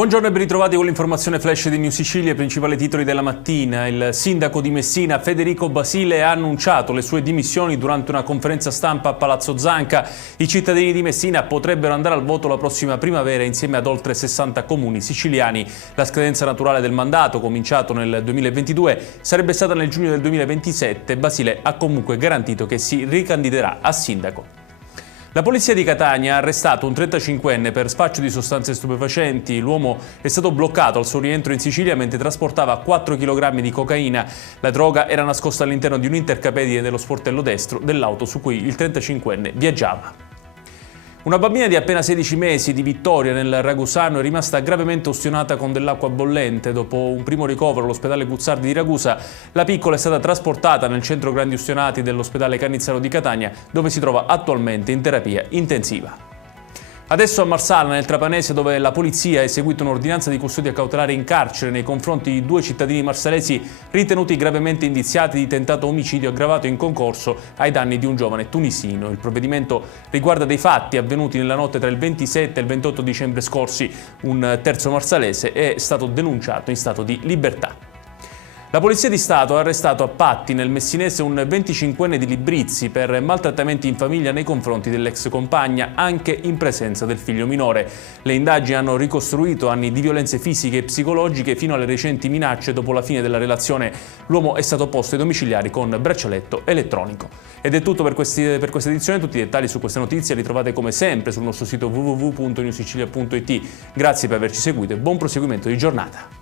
Buongiorno e ben ritrovati con l'informazione flash di New Sicilia, i principali titoli della mattina. Il sindaco di Messina, Federico Basile, ha annunciato le sue dimissioni durante una conferenza stampa a Palazzo Zanca. I cittadini di Messina potrebbero andare al voto la prossima primavera insieme ad oltre 60 comuni siciliani. La scadenza naturale del mandato, cominciato nel 2022, sarebbe stata nel giugno del 2027. Basile ha comunque garantito che si ricandiderà a sindaco. La polizia di Catania ha arrestato un 35enne per spaccio di sostanze stupefacenti. L'uomo è stato bloccato al suo rientro in Sicilia mentre trasportava 4 kg di cocaina. La droga era nascosta all'interno di un intercapedine dello sportello destro dell'auto su cui il 35enne viaggiava. Una bambina di appena 16 mesi di Vittoria nel Ragusano è rimasta gravemente ustionata con dell'acqua bollente. Dopo un primo ricovero all'ospedale Guzzardi di Ragusa, la piccola è stata trasportata nel centro grandi ustionati dell'ospedale Cannizzaro di Catania, dove si trova attualmente in terapia intensiva. Adesso a Marsala, nel Trapanese, dove la polizia ha eseguito un'ordinanza di custodia cautelare in carcere nei confronti di 2 cittadini marsalesi ritenuti gravemente indiziati di tentato omicidio aggravato in concorso ai danni di un giovane tunisino. Il provvedimento riguarda dei fatti avvenuti nella notte tra il 27 e il 28 dicembre scorsi. Un terzo marsalese è stato denunciato in stato di libertà. La Polizia di Stato ha arrestato a Patti, nel Messinese, un 25enne di Librizzi per maltrattamenti in famiglia nei confronti dell'ex compagna, anche in presenza del figlio minore. Le indagini hanno ricostruito anni di violenze fisiche e psicologiche fino alle recenti minacce. Dopo la fine della relazione, l'uomo è stato posto ai domiciliari con braccialetto elettronico. Ed è tutto per questa edizione. Tutti i dettagli su queste notizie li trovate come sempre sul nostro sito www.newsicilia.it. Grazie per averci seguito e buon proseguimento di giornata.